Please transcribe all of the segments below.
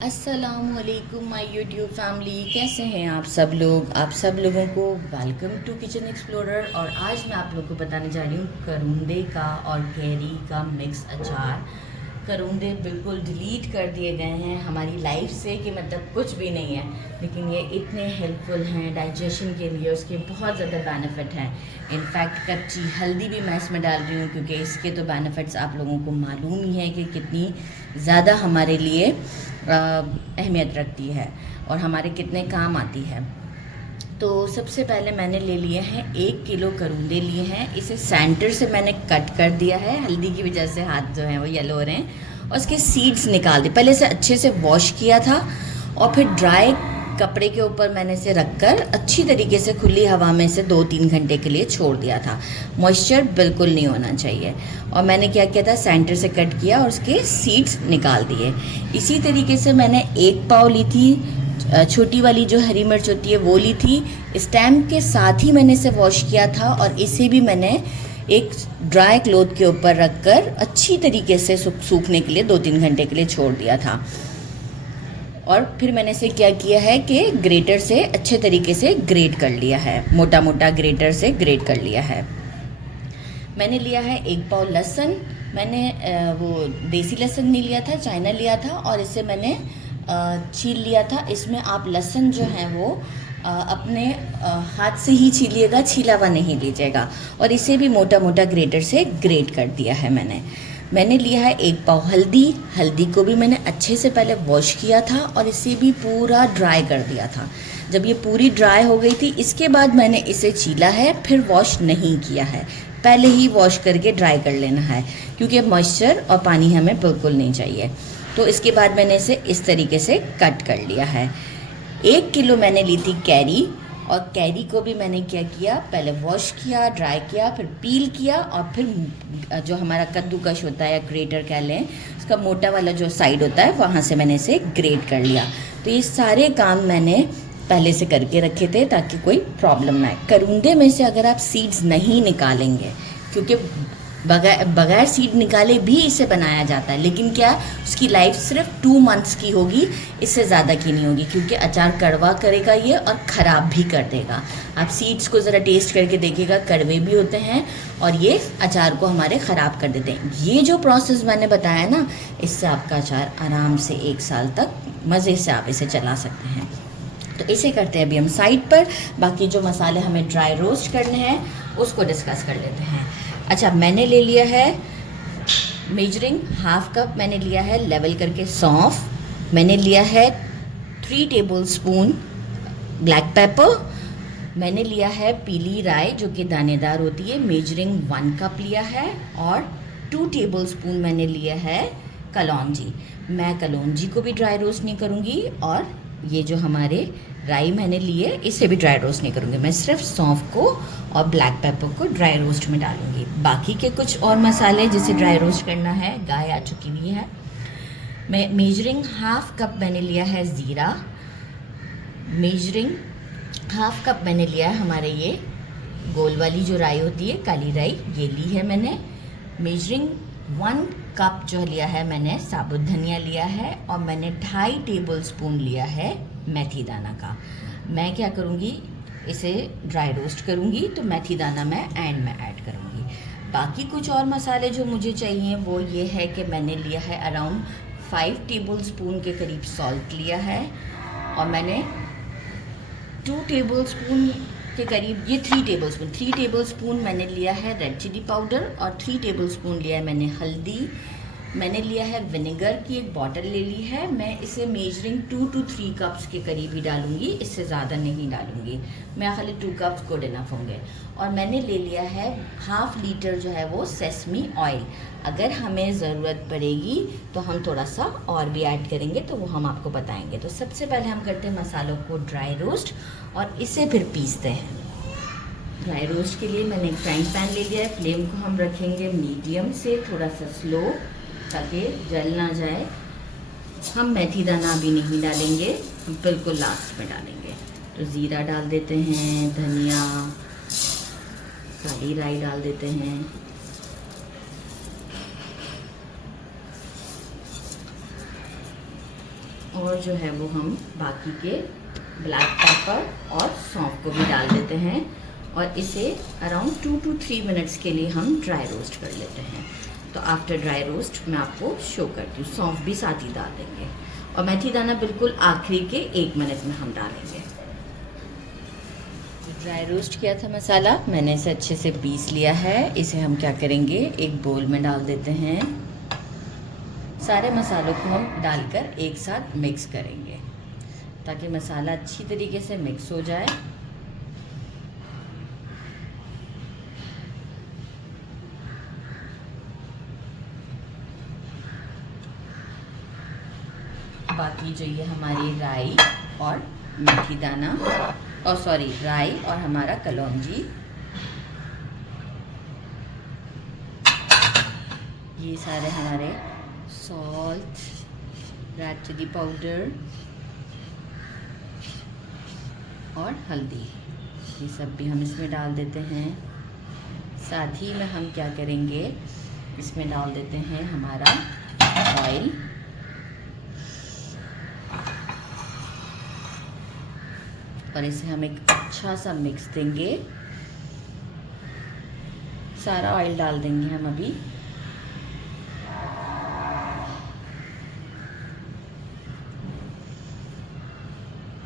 अस्सलामुअलैकुम my YouTube family, कैसे हैं आप सब लोग। आप सब लोगों को वेलकम टू किचन एक्सप्लोरर। और आज मैं आप लोगों को बताने जा रही हूँ करौंदे का और कैरी का मिक्स अचार। करौंदे बिल्कुल डिलीट कर दिए गए हैं हमारी लाइफ से कि मतलब कुछ भी नहीं है, लेकिन ये इतने हेल्पफुल हैं डाइजेशन के लिए, उसके बहुत ज़्यादा बेनिफिट हैं। इनफैक्ट कच्ची हल्दी भी मैं इसमें डाल रही हूँ क्योंकि इसके तो बेनिफिट्स आप लोगों को मालूम ही है कि कितनी ज़्यादा हमारे लिए अहमियत रखती है और हमारे कितने काम आती है। तो सबसे पहले मैंने ले लिए हैं 1 किलो करौंदे लिए हैं। इसे सेंटर से मैंने कट कर दिया है, हल्दी की वजह से हाथ जो हैं वो येलो हो रहे हैं। और इसके सीड्स निकाल दिए, पहले से अच्छे से वॉश किया था और फिर ड्राई कपड़े के ऊपर मैंने इसे रखकर अच्छी तरीके से खुली हवा में से 2-3 घंटे के लिए छोड़ दिया था। मॉइस्चर बिल्कुल नहीं होना चाहिए। और मैंने क्या किया था, सेंटर से कट किया और उसके सीड्स निकाल दिए। इसी तरीके से मैंने 1 पाव ली थी छोटी वाली जो हरी मिर्च होती है वो ली थी। स्टेम के साथ ही मैंने इसे वॉश किया था और इसे भी मैंने एक ड्राई क्लॉथ के ऊपर रखकर अच्छी तरीके से सूखने के लिए 2-3 घंटे के लिए छोड़ दिया था। और फिर मैंने इसे क्या किया है कि ग्रेटर से अच्छे तरीके से ग्रेट कर लिया है, मोटा मोटा ग्रेटर से ग्रेट कर लिया है। मैंने लिया है 1 पाव लहसुन। मैंने वो देसी लहसुन नहीं लिया था, चाइना लिया था और इसे मैंने छील लिया था। इसमें आप लहसुन जो है वो अपने हाथ से ही छीलिएगा, छीला हुआ नहीं लीजिएगा। और इसे भी मोटा मोटा ग्रेटर से ग्रेट कर दिया है मैंने लिया है 1 पाव हल्दी। हल्दी को भी मैंने अच्छे से पहले वॉश किया था और इसे भी पूरा ड्राई कर दिया था। जब ये पूरी ड्राई हो गई थी इसके बाद मैंने इसे छीला है, फिर वॉश नहीं किया है। पहले ही वॉश करके ड्राई कर लेना है क्योंकि मॉइस्चर और पानी हमें बिल्कुल नहीं चाहिए। तो इसके बाद मैंने इसे इस तरीके से कट कर लिया है। 1 किलो मैंने ली थी कैरी और कैरी को भी मैंने क्या किया, पहले वॉश किया, ड्राई किया, फिर पील किया और फिर जो हमारा कद्दूकश होता है या ग्रेटर कह लें, उसका मोटा वाला जो साइड होता है वहाँ से मैंने इसे ग्रेट कर लिया। तो ये सारे काम मैंने पहले से करके रखे थे ताकि कोई प्रॉब्लम ना आए। करौंदे में से अगर आप सीड्स नहीं निकालेंगे, क्योंकि बगैर सीड निकाले भी इसे बनाया जाता है, लेकिन क्या उसकी लाइफ सिर्फ 2 मंथ्स की होगी, इससे ज़्यादा की नहीं होगी क्योंकि अचार कड़वा करेगा ये और ख़राब भी कर देगा। आप सीड्स को ज़रा टेस्ट करके देखिएगा, कड़वे भी होते हैं और ये अचार को हमारे ख़राब कर देते हैं। ये जो प्रोसेस मैंने बताया ना, इससे आपका अचार आराम से 1 साल तक मज़े से आप इसे चला सकते हैं। तो इसे करते हैं अभी हम साइड पर। बाकी जो मसाले हमें ड्राई रोस्ट करने हैं उसको डिस्कस कर लेते हैं। अच्छा, मैंने ले लिया है मेजरिंग 1/2 कप मैंने लिया है लेवल करके सौंफ। मैंने लिया है 3 टेबलस्पून ब्लैक पेपर। मैंने लिया है पीली राई जो कि दानेदार होती है, मेजरिंग 1 कप लिया है। और 2 टेबलस्पून मैंने लिया है कलौंजी। मैं कलौंजी को भी ड्राई रोस्ट नहीं करूँगी और ये जो हमारे राई मैंने लिए इसे भी ड्राई रोस्ट नहीं करूँगी। मैं सिर्फ सौंफ को और ब्लैक पेपर को ड्राई रोस्ट में डालूँगी। बाकी के कुछ और मसाले जिसे ड्राई रोस्ट करना है, गाय आ चुकी हुई है। मैं मेजरिंग 1/2 कप मैंने लिया है ज़ीरा। मेजरिंग 1/2 कप मैंने लिया है हमारे ये गोल वाली जो राई होती है, काली राई, ये ली है मैंने। मेजरिंग 1 कप जो लिया है मैंने साबुत धनिया लिया है। और मैंने 2.5 टेबलस्पून लिया है मेथी दाना का। मैं क्या करूँगी, इसे ड्राई रोस्ट करूँगी तो मेथी दाना मैं एंड में ऐड करूँगी। बाकी कुछ और मसाले जो मुझे चाहिए वो ये है कि मैंने लिया है अराउंड 5 टेबलस्पून के करीब सॉल्ट लिया है। और मैंने 2 टेबलस्पून के करीब, ये 3 टेबलस्पून मैंने लिया है रेड चिली पाउडर और 3 टेबलस्पून लिया है मैंने हल्दी। मैंने लिया है विनेगर की 1 बॉटल ले ली है। मैं इसे मेजरिंग 2 to 3 कप्स के करीब ही डालूंगी, इससे ज़्यादा नहीं डालूंगी। मैं खाली 2 कप्स गुड इनफ होंगे। और मैंने ले लिया है 1/2 लीटर जो है वो सेसमी ऑयल। अगर हमें ज़रूरत पड़ेगी तो हम थोड़ा सा और भी ऐड करेंगे, तो वो हम आपको बताएंगे। तो सबसे पहले हम करते हैं मसालों को ड्राई रोस्ट और इसे फिर पीसते हैं। ड्राई रोस्ट के लिए मैंने एक फ्राइंग पैन ले लिया है। फ्लेम को हम रखेंगे मीडियम से थोड़ा सा स्लो ताकि जल ना जाए। हम मेथी दाना अभी नहीं डालेंगे, हम बिल्कुल लास्ट में डालेंगे। तो ज़ीरा डाल देते हैं, धनिया, काली राई डाल देते हैं, और जो है वो हम बाकी के ब्लैक पेपर और सौंफ को भी डाल देते हैं और इसे अराउंड 2 to 3 मिनट्स के लिए हम ड्राई रोस्ट कर लेते हैं। तो आफ्टर ड्राई रोस्ट मैं आपको शो करती हूँ। सौंफ भी साथ ही डाल देंगे और मेथी दाना बिल्कुल आखिरी के 1 मिनट में हम डालेंगे। ड्राई रोस्ट किया था मसाला, मैंने इसे अच्छे से पीस लिया है। इसे हम क्या करेंगे, एक बोल में डाल देते हैं। सारे मसालों को हम डालकर एक साथ मिक्स करेंगे ताकि मसाला अच्छी तरीके से मिक्स हो जाए। बाकी जो ये हमारी राई और मेथी दाना और सॉरी राई और हमारा कलौंजी, ये सारे हमारे सॉल्ट, रेड चिली पाउडर और हल्दी, ये सब भी हम इसमें डाल देते हैं। साथ ही में हम क्या करेंगे, इसमें डाल देते हैं हमारा ऑयल और इसे हम एक अच्छा सा मिक्स देंगे। सारा ऑयल डाल देंगे हम अभी।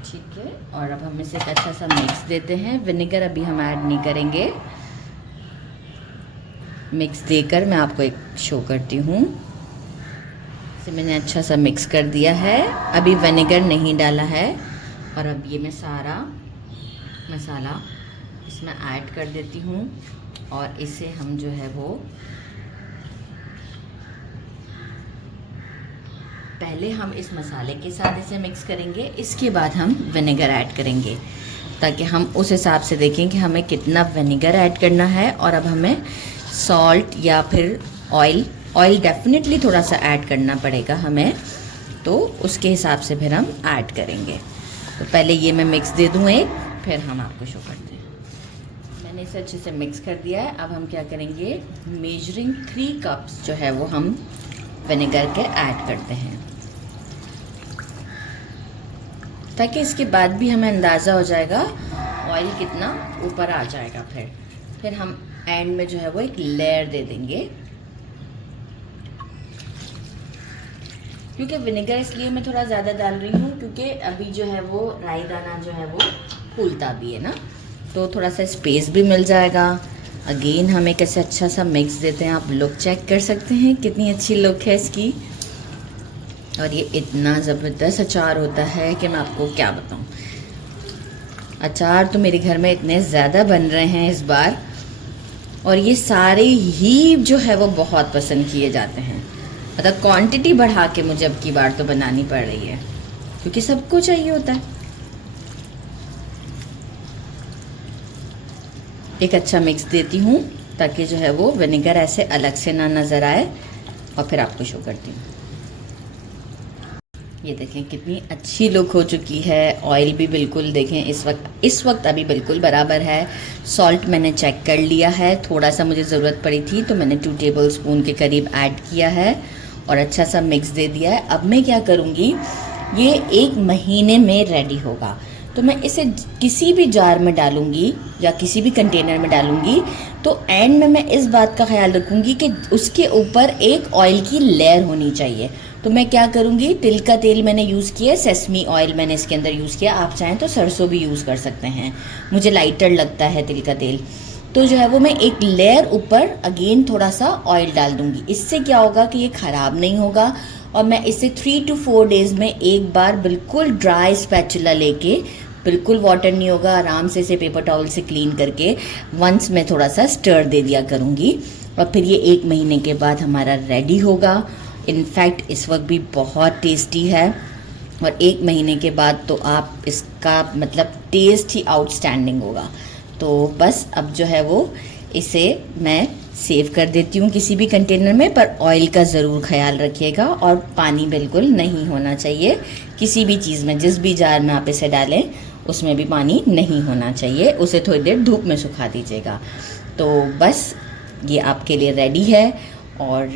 ठीक है, और अब हम इसे एक अच्छा सा मिक्स देते हैं। विनेगर अभी हम ऐड नहीं करेंगे। मिक्स देकर मैं आपको एक शो करती हूँ। इसे मैंने अच्छा सा मिक्स कर दिया है, अभी विनेगर नहीं डाला है। और अब ये मैं सारा मसाला इसमें ऐड कर देती हूँ और इसे हम जो है वो पहले हम इस मसाले के साथ इसे मिक्स करेंगे, इसके बाद हम विनेगर ऐड करेंगे ताकि हम उस हिसाब से देखें कि हमें कितना विनेगर ऐड करना है। और अब हमें सॉल्ट या फिर ऑयल डेफिनेटली थोड़ा सा ऐड करना पड़ेगा हमें, तो उसके हिसाब से फिर हम ऐड करेंगे। तो पहले ये मैं मिक्स दे दूँ एक, फिर हम आपको शो करते हैं। मैंने इसे अच्छे से मिक्स कर दिया है। अब हम क्या करेंगे, मेजरिंग 3 कप्स जो है वो हम विनेगर के ऐड करते हैं ताकि इसके बाद भी हमें अंदाज़ा हो जाएगा ऑयल कितना ऊपर आ जाएगा। फिर हम एंड में जो है वो एक लेयर दे देंगे। क्योंकि विनेगर इसलिए मैं थोड़ा ज़्यादा डाल रही हूँ क्योंकि अभी जो है वो राई दाना जो है वो फूलता भी है ना, तो थोड़ा सा स्पेस भी मिल जाएगा। अगेन हम एक ऐसे अच्छा सा मिक्स देते हैं। आप लुक चेक कर सकते हैं कितनी अच्छी लुक है इसकी। और ये इतना ज़बरदस्त अचार होता है कि मैं आपको क्या बताऊँ। अचार तो मेरे घर में इतने ज़्यादा बन रहे हैं इस बार, और ये सारे ही जो है वो बहुत पसंद किए जाते हैं। मतलब क्वांटिटी बढ़ा के मुझे अब की बार तो बनानी पड़ रही है क्योंकि सबको चाहिए होता है। एक अच्छा मिक्स देती हूँ ताकि जो है वो विनेगर ऐसे अलग से ना नज़र आए, और फिर आपको शो करती हूँ। ये देखें कितनी अच्छी लुक हो चुकी है। ऑयल भी बिल्कुल देखें इस वक्त अभी बिल्कुल बराबर है। सॉल्ट मैंने चेक कर लिया है, थोड़ा सा मुझे ज़रूरत पड़ी थी तो मैंने 2 टेबलस्पून के करीब ऐड किया है और अच्छा सा मिक्स दे दिया है। अब मैं क्या करूँगी, ये 1 महीने में रेडी होगा, तो मैं इसे किसी भी जार में डालूँगी या किसी भी कंटेनर में डालूँगी। तो एंड में मैं इस बात का ख्याल रखूँगी कि उसके ऊपर एक ऑयल की लेयर होनी चाहिए। तो मैं क्या करूँगी, तिल का तेल मैंने यूज़ किया, सेसमी ऑयल मैंने इसके अंदर यूज़ किया। आप चाहें तो सरसों भी यूज़ कर सकते हैं, मुझे लाइटर लगता है तिल का तेल। तो जो है वो मैं एक लेयर ऊपर अगेन थोड़ा सा ऑयल डाल दूँगी। इससे क्या होगा कि ये ख़राब नहीं होगा, और मैं इसे 3 to 4 डेज़ में एक बार बिल्कुल ड्राई स्पैचुला लेके, बिल्कुल वाटर नहीं होगा, आराम से इसे पेपर टॉवल से क्लीन करके वंस मैं थोड़ा सा स्टर दे दिया करूँगी। और फिर ये 1 महीने के बाद हमारा रेडी होगा। इनफैक्ट इस वक्त भी बहुत टेस्टी है, और 1 महीने के बाद तो आप इसका मतलब टेस्ट ही आउटस्टैंडिंग होगा। तो बस अब जो है वो इसे मैं सेव कर देती हूँ किसी भी कंटेनर में, पर ऑयल का ज़रूर ख्याल रखिएगा और पानी बिल्कुल नहीं होना चाहिए किसी भी चीज़ में। जिस भी जार में आप इसे डालें उसमें भी पानी नहीं होना चाहिए। उसे थोड़ी देर धूप में सुखा दीजिएगा। तो बस ये आपके लिए रेडी है। और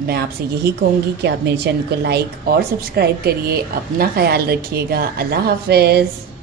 मैं आपसे यही कहूँगी कि आप मेरे चैनल को लाइक और सब्सक्राइब करिए। अपना ख़्याल रखिएगा। अल्लाह हाफ़िज़।